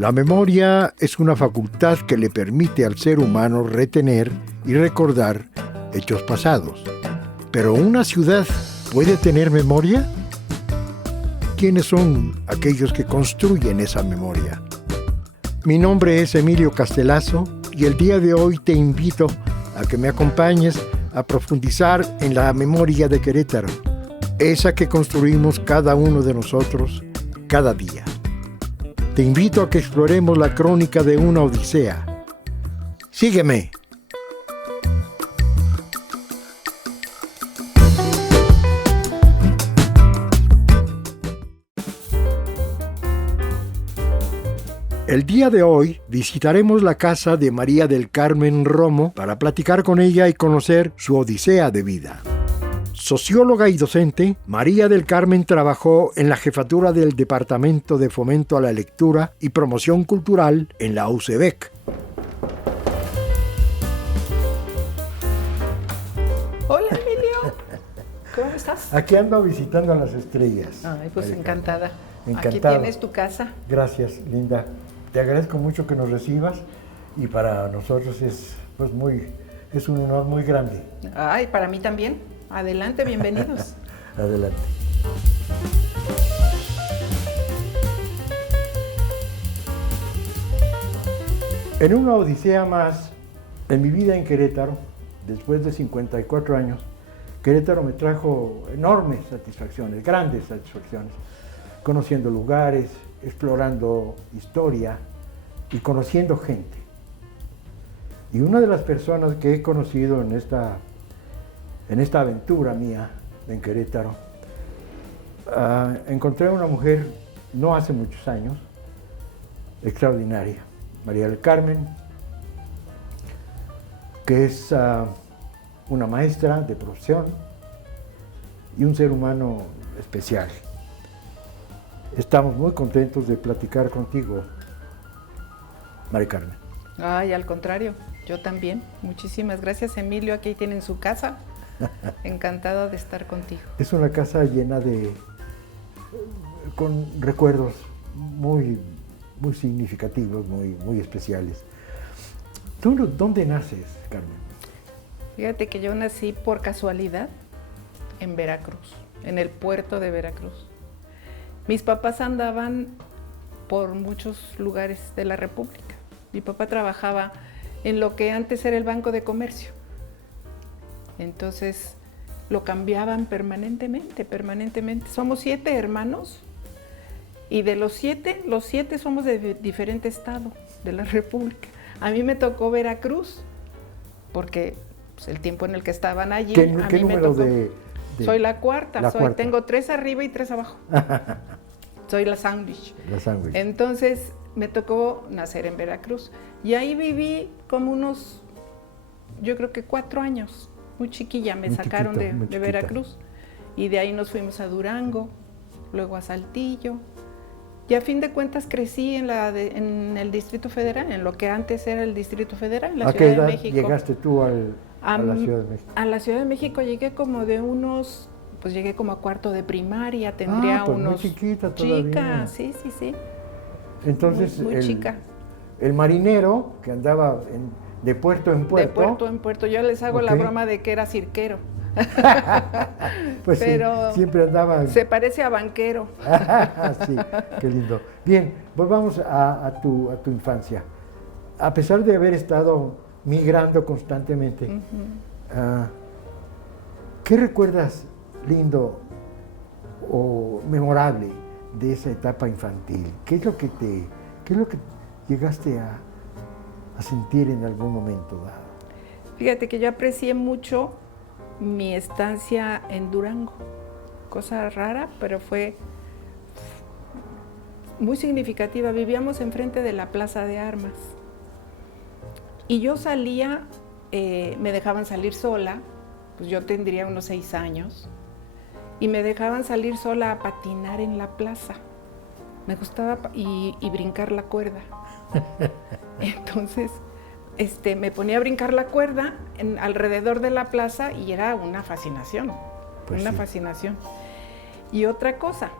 La memoria es una facultad que le permite al ser humano retener y recordar hechos pasados. ¿Pero una ciudad puede tener memoria? ¿Quiénes son aquellos que construyen esa memoria? Mi nombre es Emilio Castelazo y el día de hoy te invito a que me acompañes a profundizar en la memoria de Querétaro, esa que construimos cada uno de nosotros cada día. Te invito a que exploremos la crónica de una odisea. Sígueme. El día de hoy visitaremos la casa de María del Carmen Romo para platicar con ella y conocer su odisea de vida. Socióloga y docente, María del Carmen trabajó en la jefatura del Departamento de Fomento a la Lectura y Promoción Cultural en la UCEBEC. Hola, Emilio. ¿Cómo estás? Aquí ando visitando a las estrellas. Ay, pues encantada. Encantado. Aquí tienes tu casa. Gracias, linda. Te agradezco mucho que nos recibas y para nosotros es un honor muy grande. Ay, para mí también. Adelante, bienvenidos. Adelante. En una odisea más, en mi vida en Querétaro, después de 54 años, Querétaro me trajo enormes satisfacciones, grandes satisfacciones, conociendo lugares, explorando historia y conociendo gente. Y una de las personas que he conocido en esta aventura mía en Querétaro, encontré a una mujer no hace muchos años, extraordinaria, María del Carmen, que es una maestra de profesión y un ser humano especial. Estamos muy contentos de platicar contigo, María Carmen. Ay, al contrario, yo también. Muchísimas gracias, Emilio. Aquí tienen su casa. Encantada de estar contigo. Es una casa llena con recuerdos muy significativos, muy especiales. ¿Tú dónde naces, Carmen? Fíjate que yo nací por casualidad en Veracruz, en el puerto de Veracruz. Mis papás andaban por muchos lugares de la República. Mi papá trabajaba en lo que antes era el Banco de Comercio. Entonces lo cambiaban permanentemente. Somos 7 hermanos y de los 7 somos de diferente estado de la República. A mí me tocó Veracruz porque pues, el tiempo en el que estaban allí. ¿Qué a mí número me tocó. de...? Soy la cuarta. Cuarta. Tengo 3 arriba y 3 abajo. Soy la sándwich. Entonces me tocó nacer en Veracruz y ahí viví como unos, yo creo que 4 años. Muy chiquilla, me sacaron de Veracruz y de ahí nos fuimos a Durango, luego a Saltillo y a fin de cuentas crecí en el Distrito Federal, en lo que antes era el Distrito Federal, en la Ciudad de México. ¿A qué edad llegaste tú a la Ciudad de México? A la Ciudad de México llegué como llegué como a cuarto de primaria, tendría pues unos... muy chiquita todavía. Chica, sí. Entonces, muy chica. El marinero que andaba de puerto en puerto. De puerto en puerto. Yo les hago la broma de que era cirquero. Pues pero sí, siempre andaba. Se parece a banquero. Sí, qué lindo. Bien, volvamos a tu infancia. A pesar de haber estado migrando constantemente, ¿qué recuerdas lindo o memorable de esa etapa infantil? ¿Qué es lo que llegaste a sentir en algún momento dado? Fíjate que yo aprecié mucho mi estancia en Durango, cosa rara, pero fue muy significativa. Vivíamos enfrente de la Plaza de Armas y yo salía, me dejaban salir sola, pues yo tendría unos 6 años, y me dejaban salir sola a patinar en la plaza. Me gustaba y brincar la cuerda. Entonces, me ponía a brincar la cuerda alrededor de la plaza y era una fascinación, fascinación. Y otra cosa,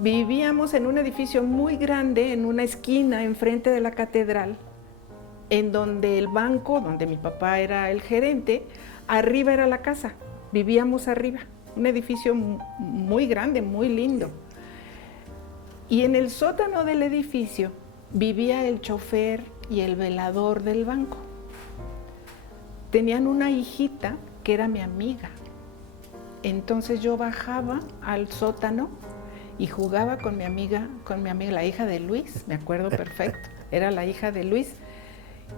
Vivíamos en un edificio muy grande, en una esquina enfrente de la catedral, en donde el banco, donde mi papá era el gerente, arriba era la casa. Vivíamos arriba, un edificio muy grande, muy lindo. Y en el sótano del edificio vivía el chofer y el velador del banco. Tenían una hijita que era mi amiga. Entonces yo bajaba al sótano y jugaba con mi amiga, la hija de Luis, me acuerdo perfecto, era la hija de Luis.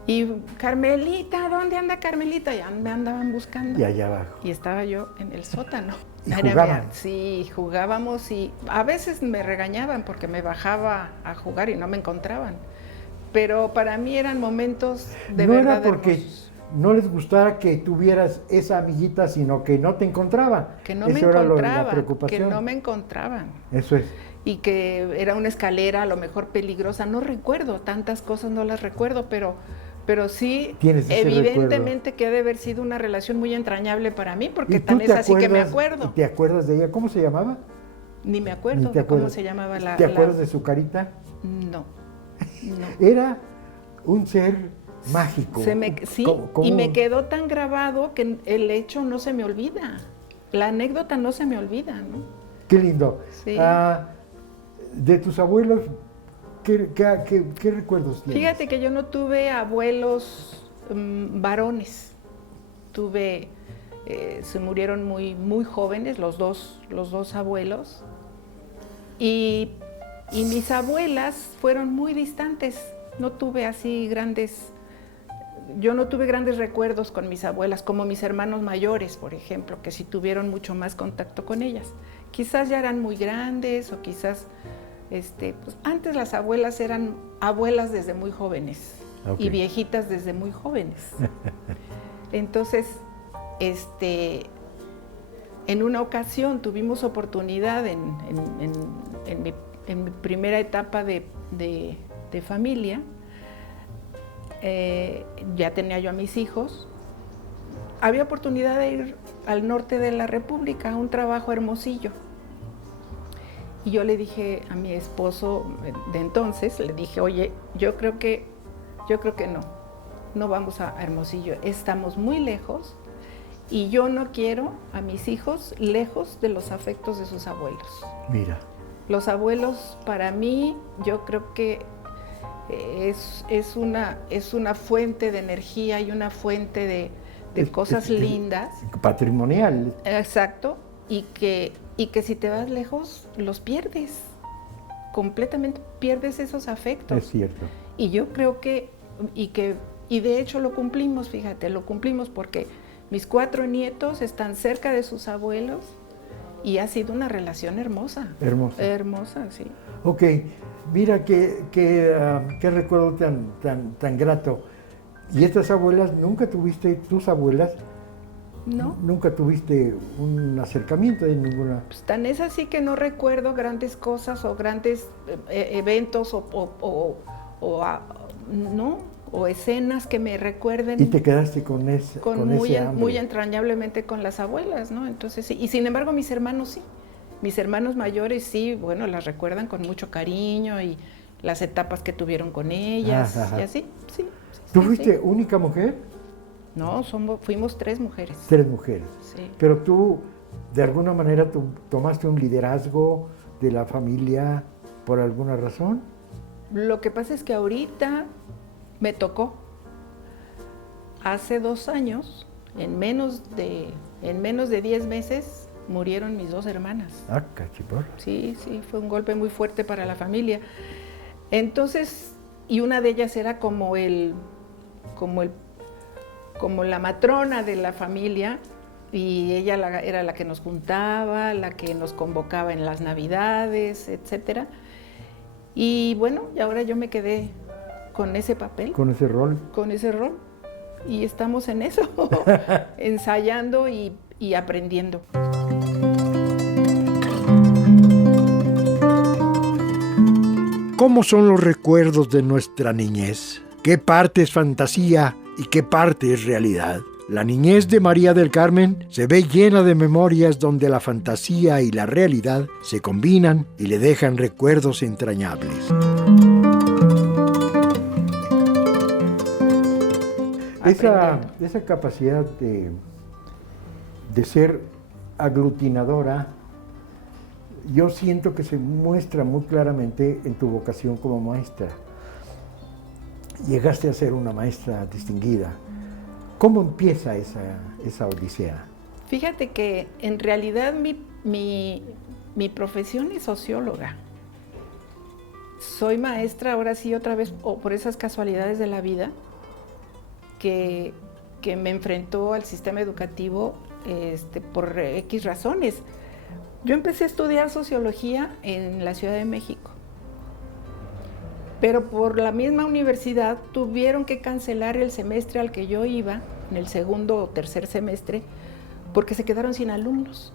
Y Carmelita, ¿dónde anda Carmelita? Ya me andaban buscando. Y allá abajo. Y estaba yo en el sótano. ¿Y jugaban? Sí, jugábamos y a veces me regañaban porque me bajaba a jugar y no me encontraban. Pero para mí eran momentos de verdad No era porque hermosos. no les gustara que tuvieras esa amiguita, sino que no te encontraban. Que no Eso me era encontraban, la preocupación. que no me encontraban. Eso es. Y que era una escalera a lo mejor peligrosa, no recuerdo, tantas cosas no las recuerdo, pero sí, evidentemente que ha de haber sido una relación muy entrañable para mí, porque tan es así que me acuerdo. ¿Te acuerdas de ella? ¿Cómo se llamaba? Ni me acuerdo de cómo se llamaba la... ¿Te acuerdas de su carita? No. Era un ser mágico. Sí, y me quedó tan grabado que el hecho no se me olvida. La anécdota no se me olvida, ¿no? Qué lindo. Sí. De tus abuelos, ¿qué recuerdos tienes? Fíjate que yo no tuve abuelos varones. Se murieron muy jóvenes los dos abuelos. Y mis abuelas fueron muy distantes. Yo no tuve grandes recuerdos con mis abuelas, como mis hermanos mayores, por ejemplo, que sí tuvieron mucho más contacto con ellas. Quizás ya eran muy grandes o quizás, pues antes las abuelas eran abuelas desde muy jóvenes y viejitas desde muy jóvenes. Entonces, en una ocasión tuvimos oportunidad en mi primera etapa de familia. Ya tenía yo a mis hijos, había oportunidad de ir al norte de la República a un trabajo a Hermosillo. Y yo le dije a mi esposo de entonces, le dije, oye, yo creo que no vamos a Hermosillo, estamos muy lejos y yo no quiero a mis hijos lejos de los afectos de sus abuelos. Mira. Los abuelos para mí, yo creo que es una fuente de energía y una fuente de cosas lindas. Patrimonial. Exacto, y que si te vas lejos, los pierdes, completamente pierdes esos afectos. Es cierto. Y yo creo que de hecho lo cumplimos, fíjate, lo cumplimos porque mis 4 nietos están cerca de sus abuelos y ha sido una relación hermosa. Hermosa. Hermosa, sí. Ok, mira qué recuerdo tan grato. ¿Y estas abuelas, nunca tuviste, tus abuelas? No. ¿Nunca tuviste un acercamiento de ninguna? Pues tan es así que no recuerdo grandes cosas o grandes eventos o escenas que me recuerden. Y te quedaste con ese hambre. Muy entrañablemente con las abuelas, ¿no? Entonces sí. Y sin embargo mis hermanos sí. Mis hermanos mayores sí, bueno, las recuerdan con mucho cariño y las etapas que tuvieron con ellas. Ajá. Y así, sí. ¿Tú fuiste única mujer? No, fuimos 3 mujeres. 3 mujeres. Sí. Pero tú, de alguna manera, tomaste un liderazgo de la familia por alguna razón. Lo que pasa es que ahorita me tocó. Hace 2 años, en menos de 10 meses, murieron mis 2 hermanas. Ah, cachiporra. Sí, fue un golpe muy fuerte para la familia. Entonces, y una de ellas era como la matrona de la familia, y ella era la que nos juntaba, la que nos convocaba en las Navidades, etcétera. Y bueno, y ahora yo me quedé con ese papel. Con ese rol. Con ese rol. Y estamos en eso, ensayando y aprendiendo. ¿Cómo son los recuerdos de nuestra niñez? ¿Qué parte es fantasía y qué parte es realidad? La niñez de María del Carmen se ve llena de memorias donde la fantasía y la realidad se combinan y le dejan recuerdos entrañables. Esa capacidad de ser aglutinadora, yo siento que se muestra muy claramente en tu vocación como maestra. Llegaste a ser una maestra distinguida. ¿Cómo empieza esa odisea? Fíjate que en realidad mi profesión es socióloga. Soy maestra ahora sí otra vez, o por esas casualidades de la vida, que me enfrentó al sistema educativo por X razones. Yo empecé a estudiar sociología en la Ciudad de México, pero por la misma universidad tuvieron que cancelar el semestre al que yo iba, en el segundo o tercer semestre, porque se quedaron sin alumnos.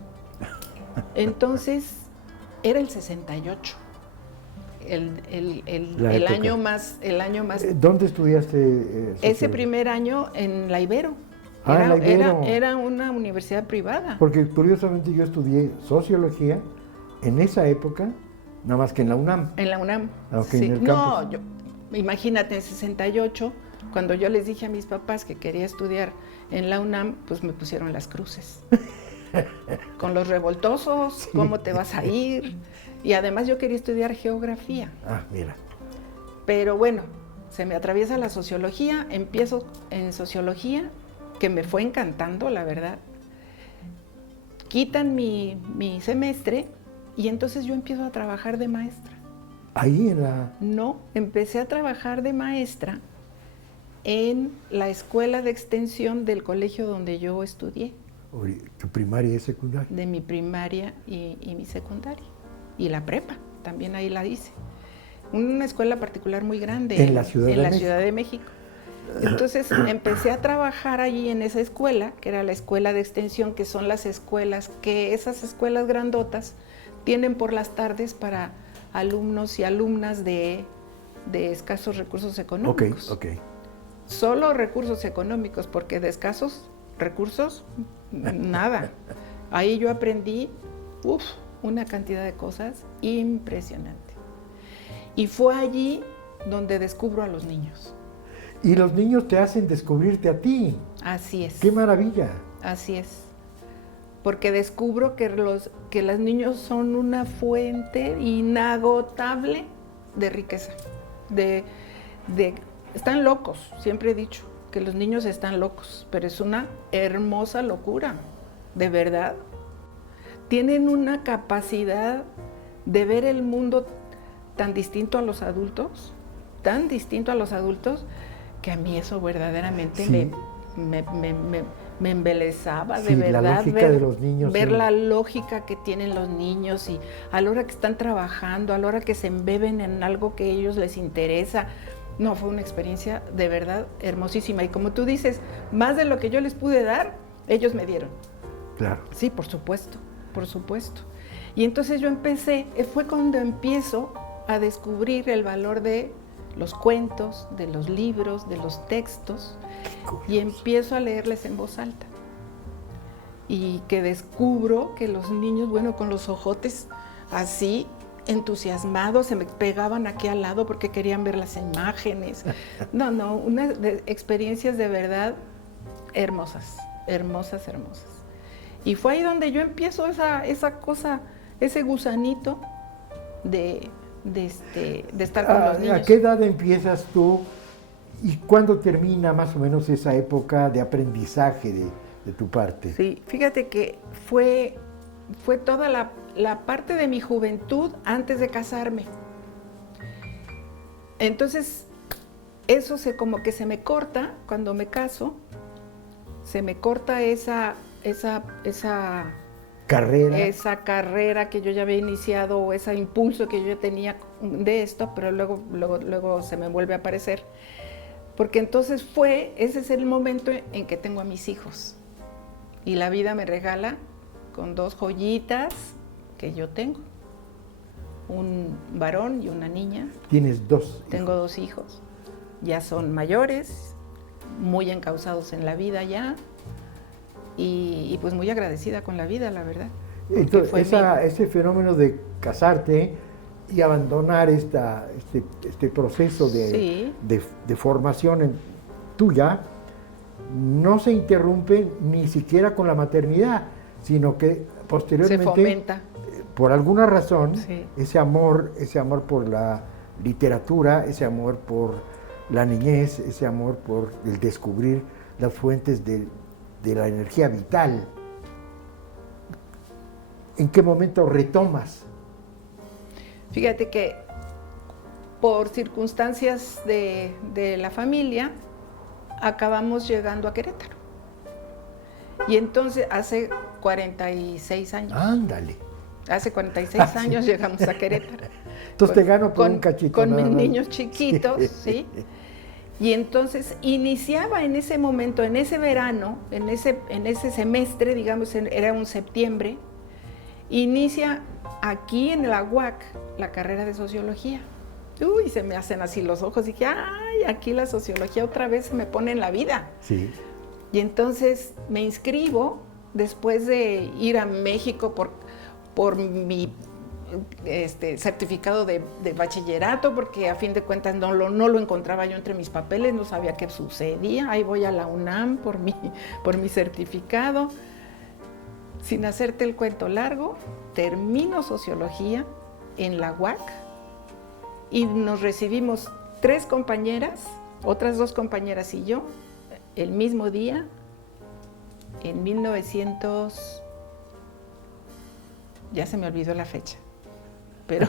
Entonces, era el 68. El año más. ¿Dónde estudiaste? Ese primer año en la Ibero. Era una universidad privada. Porque curiosamente yo estudié sociología en esa época, nada más que en la UNAM. En la UNAM. Okay, sí. En el campus. Imagínate, en 68, cuando yo les dije a mis papás que quería estudiar en la UNAM, pues me pusieron las cruces. Con los revoltosos, sí. ¿Cómo te vas a ir? Y además yo quería estudiar geografía. Ah, mira. Pero bueno, se me atraviesa la sociología, empiezo en sociología, que me fue encantando, la verdad. Quitan mi semestre y entonces yo empiezo a trabajar de maestra. ¿Ahí en la...? No, empecé a trabajar de maestra en la escuela de extensión del colegio donde yo estudié. ¿Tu primaria y secundaria? De mi primaria y mi secundaria. Y la prepa, también ahí la hice. Una escuela particular muy grande. ¿En la Ciudad de México? Entonces empecé a trabajar allí en esa escuela, que era la escuela de extensión, que son las escuelas que esas escuelas grandotas tienen por las tardes para alumnos y alumnas de escasos recursos económicos. Okay. Solo recursos económicos, porque de escasos recursos, nada. Ahí yo aprendí una cantidad de cosas impresionante. Y fue allí donde descubro a los niños. Y los niños te hacen descubrirte a ti. Así es. ¡Qué maravilla! Así es. Porque descubro que los niños son una fuente inagotable de riqueza. Están locos, siempre he dicho que los niños están locos, pero es una hermosa locura, de verdad. Tienen una capacidad de ver el mundo tan distinto a los adultos, que a mí eso verdaderamente sí. me embelezaba, sí, de verdad, la lógica de los niños, ver la lógica que tienen los niños y a la hora que están trabajando, a la hora que se embeben en algo que a ellos les interesa. No, fue una experiencia de verdad hermosísima. Y como tú dices, más de lo que yo les pude dar, ellos me dieron. Claro. Sí, por supuesto. Y entonces yo fue cuando empiezo a descubrir el valor de los cuentos, de los libros, de los textos, y empiezo a leerles en voz alta. Y que descubro que los niños, con los ojotes así, entusiasmados, se me pegaban aquí al lado porque querían ver las imágenes. Unas experiencias de verdad hermosas. Y fue ahí donde yo empiezo esa cosa, ese gusanito de estar con los niños. ¿A qué edad empiezas tú y cuándo termina más o menos esa época de aprendizaje de tu parte? Sí, fíjate que fue toda la parte de mi juventud antes de casarme. Entonces, eso como que se me corta cuando me caso, se me corta esa carrera que yo ya había iniciado, o ese impulso que yo ya tenía de esto, pero luego se me vuelve a aparecer. Porque entonces ese es el momento en que tengo a mis hijos. Y la vida me regala con dos joyitas que yo tengo. Un varón y una niña. ¿Tienes dos? Tengo dos hijos. Ya son mayores, muy encausados en la vida ya. y pues muy agradecida con la vida, la verdad. Entonces, ese fenómeno de casarte y abandonar este proceso de formación tuya no se interrumpe ni siquiera con la maternidad, sino que posteriormente, se fomenta. Por alguna razón, ese amor por la literatura, ese amor por la niñez, ese amor por el descubrir las fuentes de la energía vital. ¿En qué momento retomas? Fíjate que por circunstancias de la familia acabamos llegando a Querétaro. Y entonces hace 46 años. Ándale. Hace 46 años llegamos a Querétaro. Entonces te gano por un cachito. Con mis niños chiquitos, ¿sí? Y entonces iniciaba en ese momento, en ese verano, en ese semestre, digamos, era un septiembre, inicia aquí en la UAC la carrera de sociología. Uy, se me hacen así los ojos y dije, ay, aquí la sociología otra vez se me pone en la vida. Sí. Y entonces me inscribo después de ir a México por mi certificado de bachillerato, porque a fin de cuentas no lo encontraba yo entre mis papeles, no sabía qué sucedía. Ahí voy a la UNAM por mi certificado. Sin hacerte el cuento largo, termino sociología en la UAC y nos recibimos 3 compañeras, otras 2 compañeras y yo, el mismo día, en 1900, ya se me olvidó la fecha, pero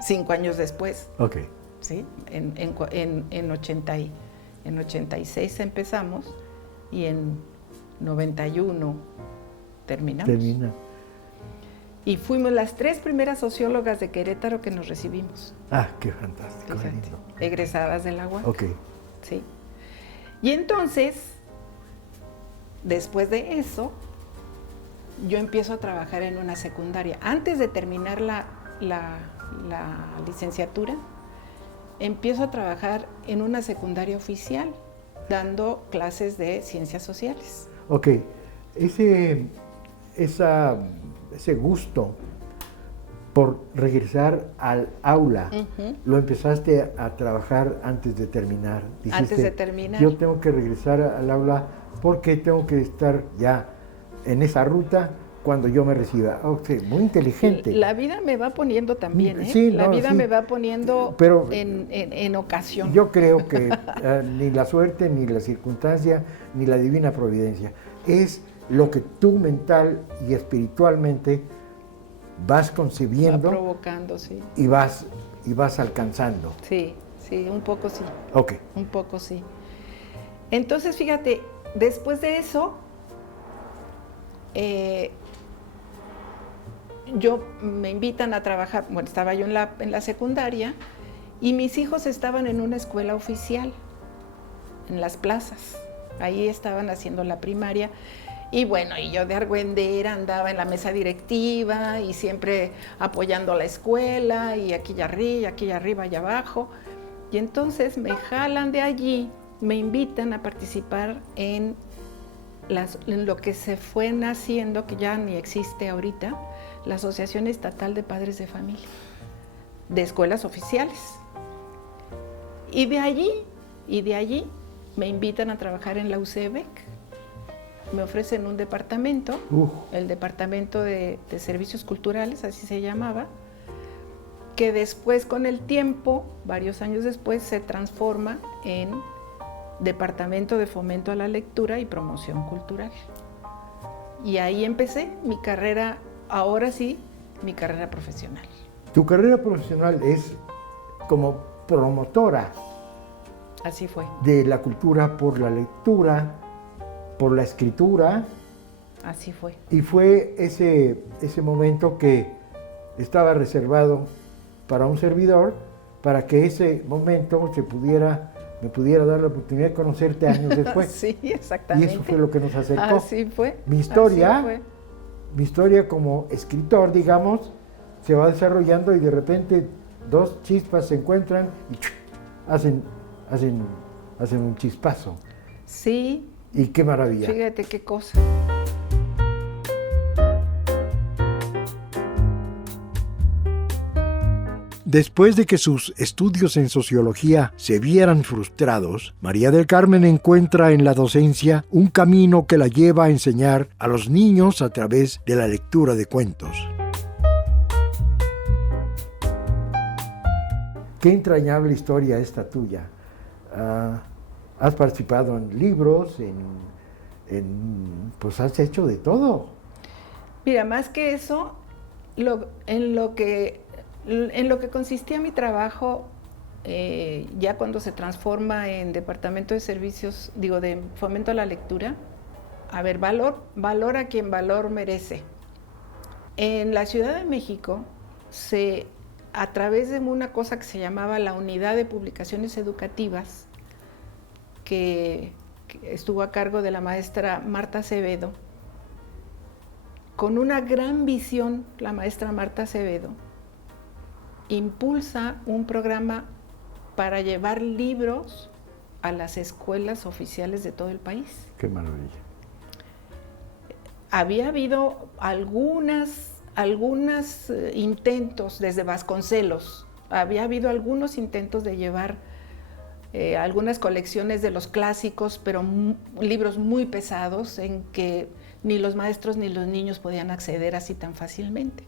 5 años después. Ok. ¿Sí? En 86 empezamos y en 91 terminamos. Y fuimos las 3 primeras sociólogas de Querétaro que nos recibimos. Ah, qué fantástico. Fíjate, egresadas del UAC. Ok. Sí. Y entonces, después de eso, yo empiezo a trabajar en una secundaria. Antes de terminar la licenciatura, empiezo a trabajar en una secundaria oficial, dando clases de ciencias sociales. Ok. Ese gusto por regresar al aula, lo empezaste a trabajar antes de terminar. Dijiste, antes de terminar. Yo tengo que regresar al aula porque tengo que estar ya en esa ruta cuando yo me reciba. Okay, muy inteligente. La vida me va poniendo también, ¿eh? Sí, la vida me va poniendo pero en ocasión. Yo creo que ni la suerte, ni la circunstancia, ni la divina providencia. Es lo que tú mental y espiritualmente vas concebiendo. Va provocando, sí. Y vas alcanzando. Sí, un poco sí. Ok. Un poco sí. Entonces, fíjate, después de eso, me invitan a trabajar, bueno, estaba yo en la secundaria y mis hijos estaban en una escuela oficial, en las plazas. Ahí estaban haciendo la primaria. Y bueno, y yo de argüendera andaba en la mesa directiva y siempre apoyando a la escuela y aquí arriba y abajo. Y entonces me jalan de allí, me invitan a participar en lo que se fue naciendo, que ya ni existe ahorita, la Asociación Estatal de Padres de Familia, de escuelas oficiales. Y de allí me invitan a trabajar en la UCEBEC. Me ofrecen un departamento, el Departamento de Servicios Culturales, así se llamaba, que después, con el tiempo, varios años después, se transforma en Departamento de Fomento a la Lectura y Promoción Cultural. Y ahí empecé mi carrera, ahora sí, mi carrera profesional. Tu carrera profesional es como promotora. Así fue. De la cultura por la lectura, por la escritura. Así fue. Y fue ese momento que estaba reservado para un servidor, para que ese momento me pudiera dar la oportunidad de conocerte años después. Sí, exactamente. Y eso fue lo que nos acercó. Así fue. Mi historia como escritor, digamos, se va desarrollando y de repente 2 chispas se encuentran y hacen un chispazo. Sí. Y qué maravilla. Fíjate qué cosa. Después de que sus estudios en sociología se vieran frustrados, María del Carmen encuentra en la docencia un camino que la lleva a enseñar a los niños a través de la lectura de cuentos. Qué entrañable historia esta tuya. Has participado en libros, pues has hecho de todo. Mira, más que eso, en lo que consistía mi trabajo, ya cuando se transforma en Departamento de Servicios, de Fomento a la Lectura, a ver, valor a quien valor merece. En la Ciudad de México, a través de una cosa que se llamaba la Unidad de Publicaciones Educativas, que estuvo a cargo de la maestra Marta Acevedo, con una gran visión, la maestra Marta Acevedo impulsa un programa para llevar libros a las escuelas oficiales de todo el país. ¡Qué maravilla! Había habido algunos intentos desde Vasconcelos, había habido algunos intentos de llevar algunas colecciones de los clásicos, pero libros muy pesados en que ni los maestros ni los niños podían acceder así tan fácilmente.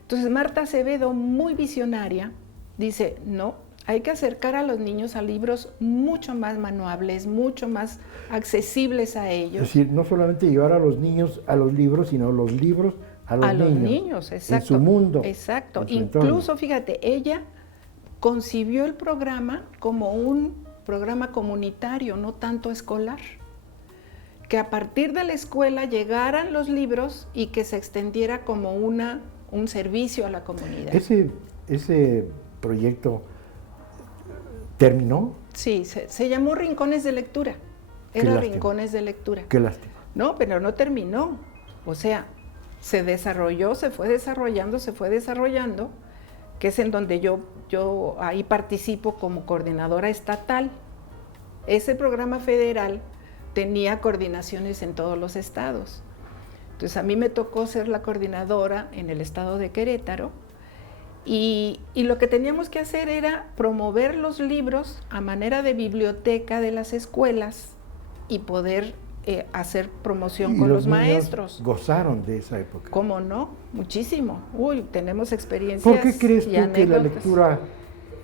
Entonces Marta Acevedo, muy visionaria, dice, no, hay que acercar a los niños a libros mucho más manuables, mucho más accesibles a ellos. Es decir, no solamente llevar a los niños a los libros, sino los libros a los niños, exacto, en su mundo. Exacto. Incluso, fíjate, ella concibió el programa como un programa comunitario, no tanto escolar. Que a partir de la escuela llegaran los libros y que se extendiera como un servicio a la comunidad. ¿Ese proyecto terminó? Sí, se llamó Rincones de Lectura. Era Rincones de Lectura. Qué lástima. No, pero no terminó. O sea, se desarrolló, se fue desarrollando, que es en donde yo ahí participo como coordinadora estatal. Ese programa federal tenía coordinaciones en todos los estados. Entonces a mí me tocó ser la coordinadora en el estado de Querétaro y lo que teníamos que hacer era promover los libros a manera de biblioteca de las escuelas y poder hacer promoción con los maestros. ¿Gozaron de esa época? ¿Cómo no? Muchísimo. Uy, tenemos experiencias. ¿Por qué crees tú que la lectura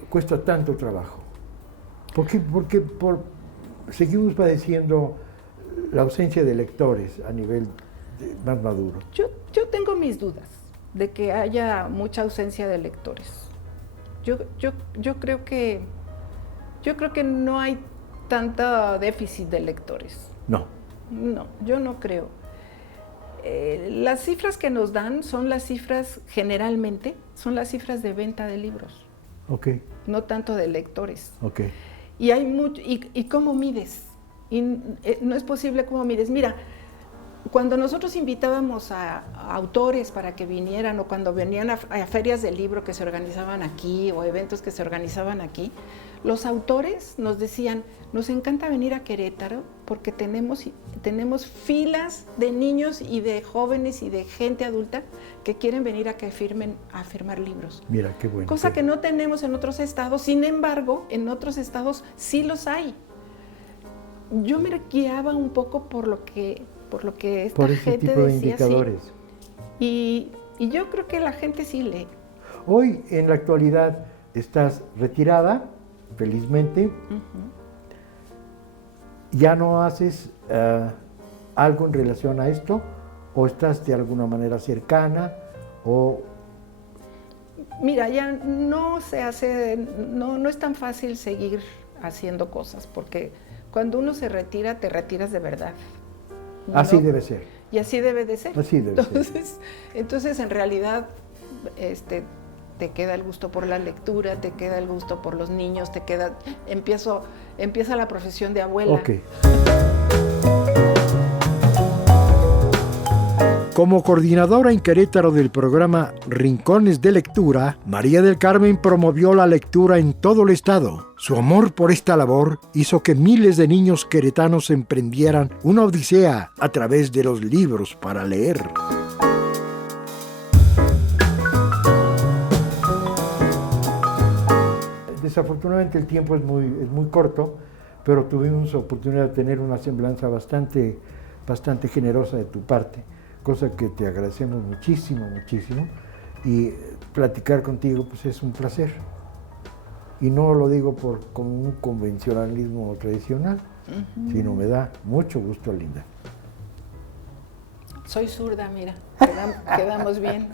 cuesta tanto trabajo? ¿Por qué seguimos padeciendo la ausencia de lectores a nivel más maduro? Yo tengo mis dudas de que haya mucha ausencia de lectores. Yo creo que no hay tanto déficit de lectores. No, yo no creo. Las cifras que nos dan son las cifras, generalmente, son las cifras de venta de libros. Okay. No tanto de lectores. Okay. Y hay mucho, ¿y cómo mides? No es posible cómo mides. Mira, cuando nosotros invitábamos a autores para que vinieran o cuando venían a ferias de libro que se organizaban aquí o eventos que se organizaban aquí, los autores nos decían, nos encanta venir a Querétaro porque tenemos filas de niños y de jóvenes y de gente adulta que quieren venir a firmar libros. Mira, qué bueno. Cosa que no tenemos en otros estados, sin embargo, en otros estados sí los hay. Yo me guiaba un poco por lo que esta gente tipo de decía. Indicadores. Sí. Y yo creo que la gente sí lee. Hoy, en la actualidad, estás retirada, felizmente. Uh-huh. ¿Ya no haces algo en relación a esto? ¿O estás de alguna manera cercana? ¿O Mira, ya no se hace, no es tan fácil seguir haciendo cosas, porque cuando uno se retira, te retiras de verdad. ¿No? Así debe ser. Y así debe de ser. Así debe ser. Entonces, en realidad, te queda el gusto por la lectura, te queda el gusto por los niños, empieza la profesión de abuela. Okay. Como coordinadora en Querétaro del programa Rincones de Lectura, María del Carmen promovió la lectura en todo el estado. Su amor por esta labor hizo que miles de niños queretanos emprendieran una odisea a través de los libros para leer. Desafortunadamente el tiempo es muy corto, pero tuvimos oportunidad de tener una semblanza bastante generosa de tu parte, cosa que te agradecemos muchísimo, y platicar contigo pues es un placer. Y no lo digo como un convencionalismo tradicional, sino me da mucho gusto, Linda. Soy zurda, mira, quedamos bien.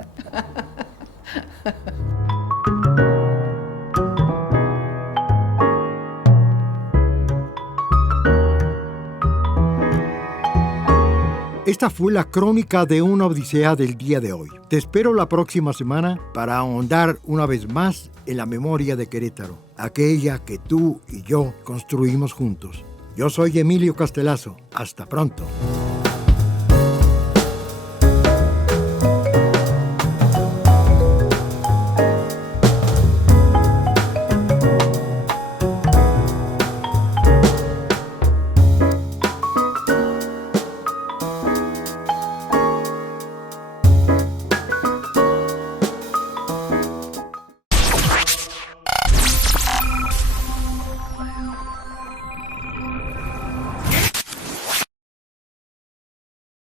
Esta fue la crónica de una odisea del día de hoy. Te espero la próxima semana para ahondar una vez más en la memoria de Querétaro, aquella que tú y yo construimos juntos. Yo soy Emilio Castelazo. Hasta pronto.